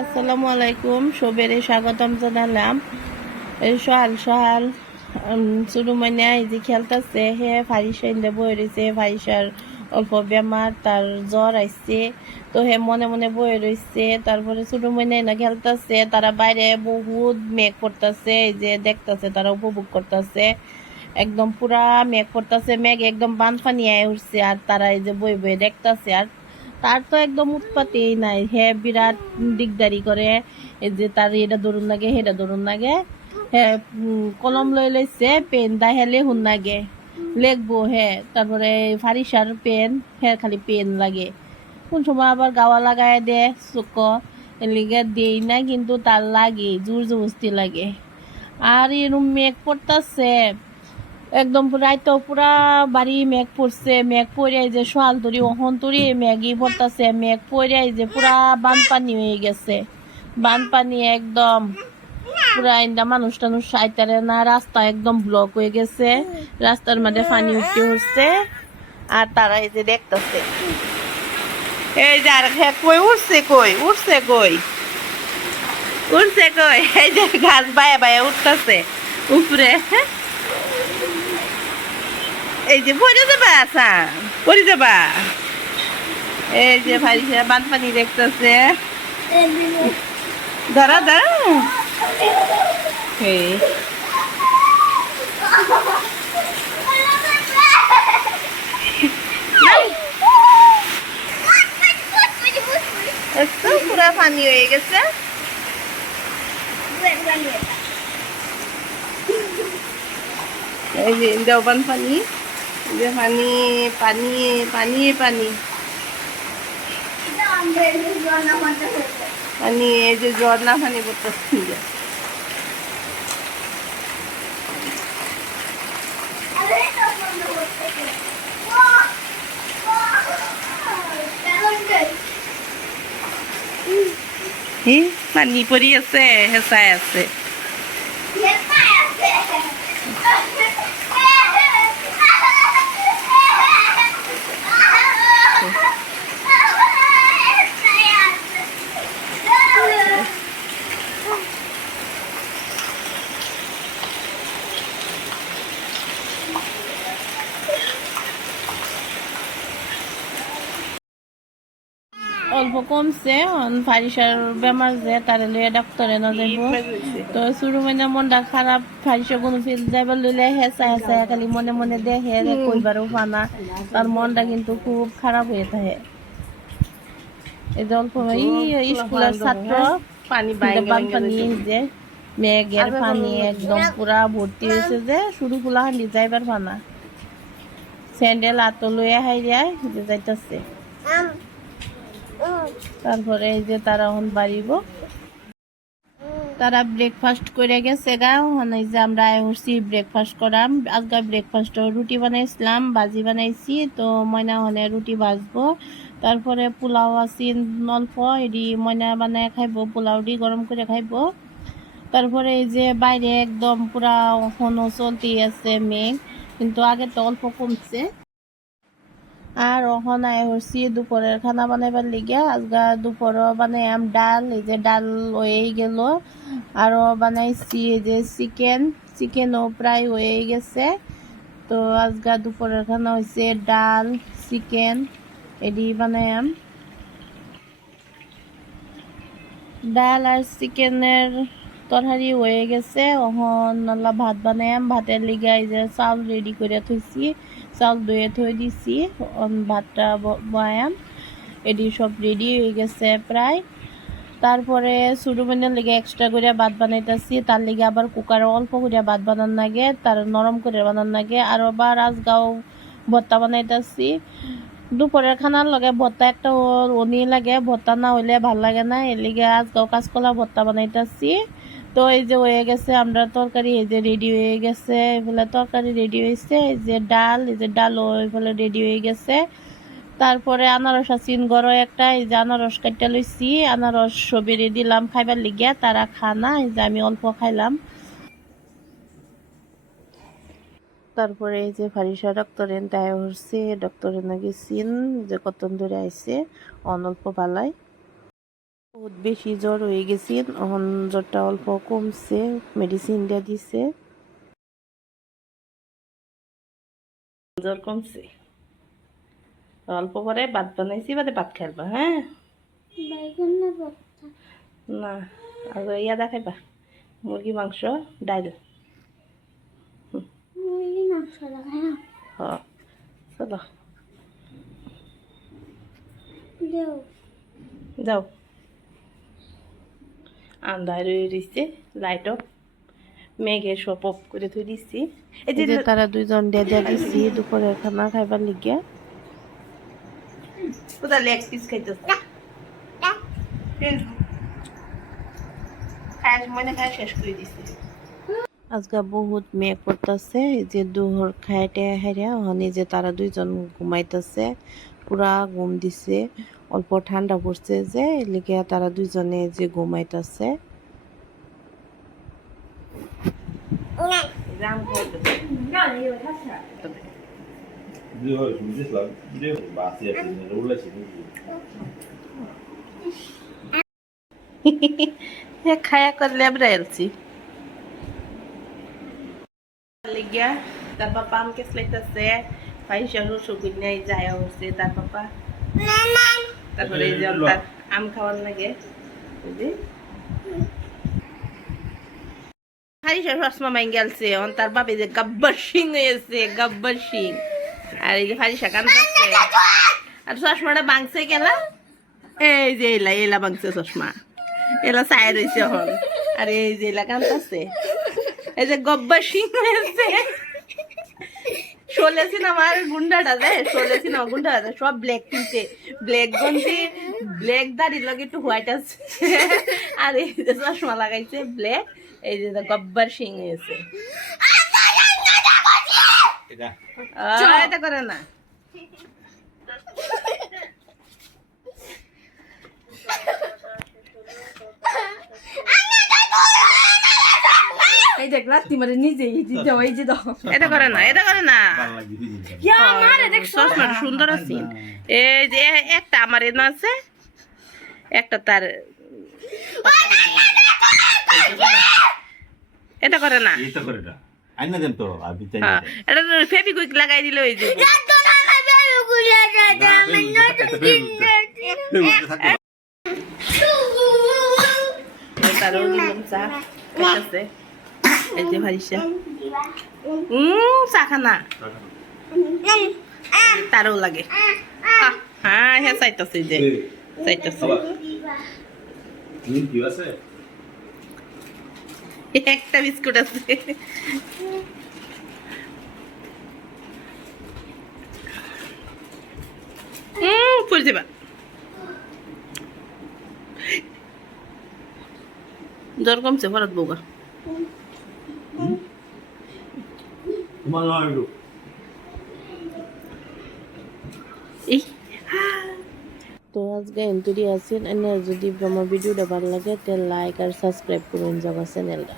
আসসালামু আলাইকুম, সবেরে স্বাগতম জানালাম। এই সকাল সকাল শুরু মানে এই যে খেলতেছে হে ফারিসা ইন্দে বই রয়েছে। ফারিসার অল্প বেমার, তার জ্বর আইছে, তো হে মনে মনে বই রয়েছে। তারপরে ছোট মনে না খেলতেছে, তারা বাইরে বহুত মেঘ পড়তেছে, এই যে দেখতেছে, তারা উপভোগ করতেছে। একদম পুরা মেঘ পড়তেছে, মেঘ একদম বানপানি আয় উঠছে, আর তারা এই যে বই বই দেখতেছে। আর তার তো একদম উৎপাতেই নাই, হে বিরাট দিকদারি করে। এই যে তার এটা ধরুন লাগে, সেটা ধরুন লাগে। হ্যাঁ, কলম লই লইছে, পেন দা হেলে হুন লাগে লেখবো। হ্যাঁ, তারপরে ফারিসার পেন, হ্যাঁ খালি পেন লাগে। কোন সময় আবার গাওয়া লাগায় দে চোখ, এলিগে দেই না, কিন্তু তার লাগে, জোর জবস্তি লাগে। আর এরম মেঘ পড়তাছে, একদম রাইতো পুরা বাড়ি মেঘ পড়ছে। মেঘ পড়ে যে সোয়াল তরি ওহন তরি মেঘই পড়তাছে। মেঘ পড়ে যে পুরা বানপানি হয়ে গেছে। বানপানি একদম পুরা ইন্দা মানুষ টানুষ সাইতারে না, রাস্তা একদম ব্লক হয়ে গেছে, রাস্তার মাঝে পানি উঠতে হচ্ছে। আর তারা এই যে দেখতেছে, এই যে আর কই উঠছে, কই উঠছে, কই উঠছে, কই এই যে গাছ বায়া বায়া উঠতেছে উপরে। এই যে পড়ে যাবা, আসা পড়ে যাবা। এই যে ফারিসা বানপানি দেখতেছে, ধরা ধরা। এই একটু পুরা পানি হয়ে গেছে। এই যে দেওবান পানি, যে পানি পানি পানি পানি পানি, এই যে ঝর্ণা পানি পড়তেছে। পানি পরি আছে, হেঁচাই আছে। অল্প কমছে, ফারিসার বেমার যে তার লিয়ে ডাক্তারে না যাইব। তো শুরু মানে মনটা খারাপ, ফারিসা কোনো ফিল যাইবার লইলে হেঁচা হেঁচা খালি মনে মনে দেখে, কইবারও পানা। তার মনটা কিন্তু খুব খারাপ হয়ে থাকে। এই যে অল্প স্কুলের ছাত্র, বানপানি যে মেঘের পানি একদম পুরা ভর্তি হয়েছে, যে শুরু খোলা হান্ডি যাইবার পানা। স্যান্ডেল আতো লইয়া হাই যায় যে যাইতেছে। তারপরে এই যে তারা এখন বাড়িব, তারা ব্রেকফাস্ট করে গেছে গা। এই যে আমরা উঠছি ব্রেকফাস্ট করাম। আজকে ব্রেকফাস্ট রুটি বানাইছিলাম, ভাজি বানাইছি, তো ময়না হনে রুটি ভাজবো। তারপরে পোলাও আছি অল্প, এডি ময়না বানায় খাইব, পোলাও দি গরম করে খাইব। তারপরে এই যে বাইরে একদম পুরা এখনো চলতেই আছে মেঘ, কিন্তু আগে তো অল্প কমছে। আর ওখানে আয় হচ্ছি দুপুরের খানা বানাইবার লিগে। আজগা দুপুরও বানাইম ডাল, এই যে ডাল হয়েই গেল। আরও বানাইছি এই যে চিকেনও প্রায় হয়ে গেছে। তো আজগা দুপুরের খানা হয়েছে ডাল, চিকেন, এডি বানাইম। ডাল আর চিকেনের তরকারি হয়ে গেছে, এখন নলা ভাত বানাইম। ভাতের লিগে এই যে চাউল রেডি করে থইছি, চাউল ধুয়ে থই দিছি, ভাতটা বয়াম। এডি সব রেডি হয়ে গেছে প্রায়। তারপরে ছোটো বোনের লিগে এক্সট্রা করে ভাত বানাইতেছি, তার লিগে আবার কুকারে অল্প করে ভাত বানান লাগে, তার নরম করে বানান লাগে। আর আবার আজগাও ভর্তা বানাইতেছি। দুপুরের খানার লগে ভর্তা একটা অনি লাগে, ভর্তা না হইলে ভাল লাগে না, এর লিগে আজগাও কাঁচকলা ভর্তা বানাইতেছি। তো এই যে হয়ে গেছে আমরা তরকারি, এই যে রেডি হয়ে গেছে, এগুলো তরকারি রেডি হয়েছে। এই যে ডাল, এই যে ডালও এগুলো রেডি হয়ে গেছে। তারপরে আনারস আছিন গড় একটা, এই যে আনারস কাটটা লইছি, আনারস সবেরে দিলাম খাইবার লিগিয়া, তারা খানা, এই যে আমি অল্প খাইলাম। তারপরে এই যে ফারিসা ডক্টরেন তাই হচ্ছে, ডক্টরে না গেছিন যে কতন ধরে আইসে, অনল্প পালাই। বহুত বেশি জ্বর হয়ে গেছি, এখন জ্বরটা অল্প কমছে, মেডিসিন দিয়ে দিছে, জ্বর কমছে। অল্প পরে ভাত বানাইছি, বাদে ভাত খাইবা। হ্যাঁ না, আর ইয়া দেখাইবা, মুরগি মাংস ডাইল। হ্যাঁ চলো যাও। আন্ধার হয়ে রয়েছে, লাইট অফ, মেঘে সব অফ করে ধুই দিচ্ছি। এই যে তারা দুইজন ডেজা দিচ্ছি দুপুরের খানা খাইবার লিগে। কোথায় লেগ পিস খাইতেছে, খায় শেষ করে দিচ্ছি। আজকে বহুত মেঘ পড়তেছে, যে দুহর খাইতে হারিয়া ওখানে যে তারা দুইজন ঘুমাইতেছে, পুরা ঘুম দিছে, অল্প ঠান্ডা পড়ছে যে লিগে তারা দুইজনে যে ঘুমাইতেছে। খায়া করলে আমরা এলছি লিগিয়া। তার বাবা আমকে স্লাইতেছে, পয়সা রসুন নেই যায় হচ্ছে তার বাবা। তারপরে এই যে তার আম খাওয়ার লাগে, হারিসা চশমা মাই গেলছে, তার বাবা যে গব্বর সিং হয়েছে, গব্বর সিং। আর এই যে হারিসা কান্দছে, আর চশমাটা বাংছে গেলা, এই যে এলা এলা বাংছে চশমা, এলা চায় রয়েছে এখন। আর এই যে এলা কান্দছে, এই যে গব্বর সিং হয়েছে। শোলে সিনেমার গুন্ডাটা দেয়, শোলে সিনেমা গুন্ডাটা সব ব্ল্যাক কিনছে, ব্ল্যাক গঞ্জি, ব্ল্যাক দাড়ির লগে একটু হোয়াইট আছে, আর এই যে চশমা লাগাইছে ব্ল্যাক, এই যে গব্বর সিং হয়েছে। এটা করে না, এটা করে না, এটা করে না। চশমাটা সুন্দর আছে, এই যে একটা আমার এনে আছে, একটা তার। এটা করে না, এটা ফেবিকুইক লাগাই দিল, এই যে চা খানা তারও লাগে। হ্যাঁ হ্যাঁ চাইতেছে, যে চাইতেছে একটা বিস্কুট আছে। পড়ছে বা জ্বর কমছে, ভরত বউগা। তো আজকে এন্টুরি আছেন, যদি আমার ভিডিওটা ভালো লাগে তাহলে লাইক আর সাবস্ক্রাইব করুন যাবা চ্যানেলটা।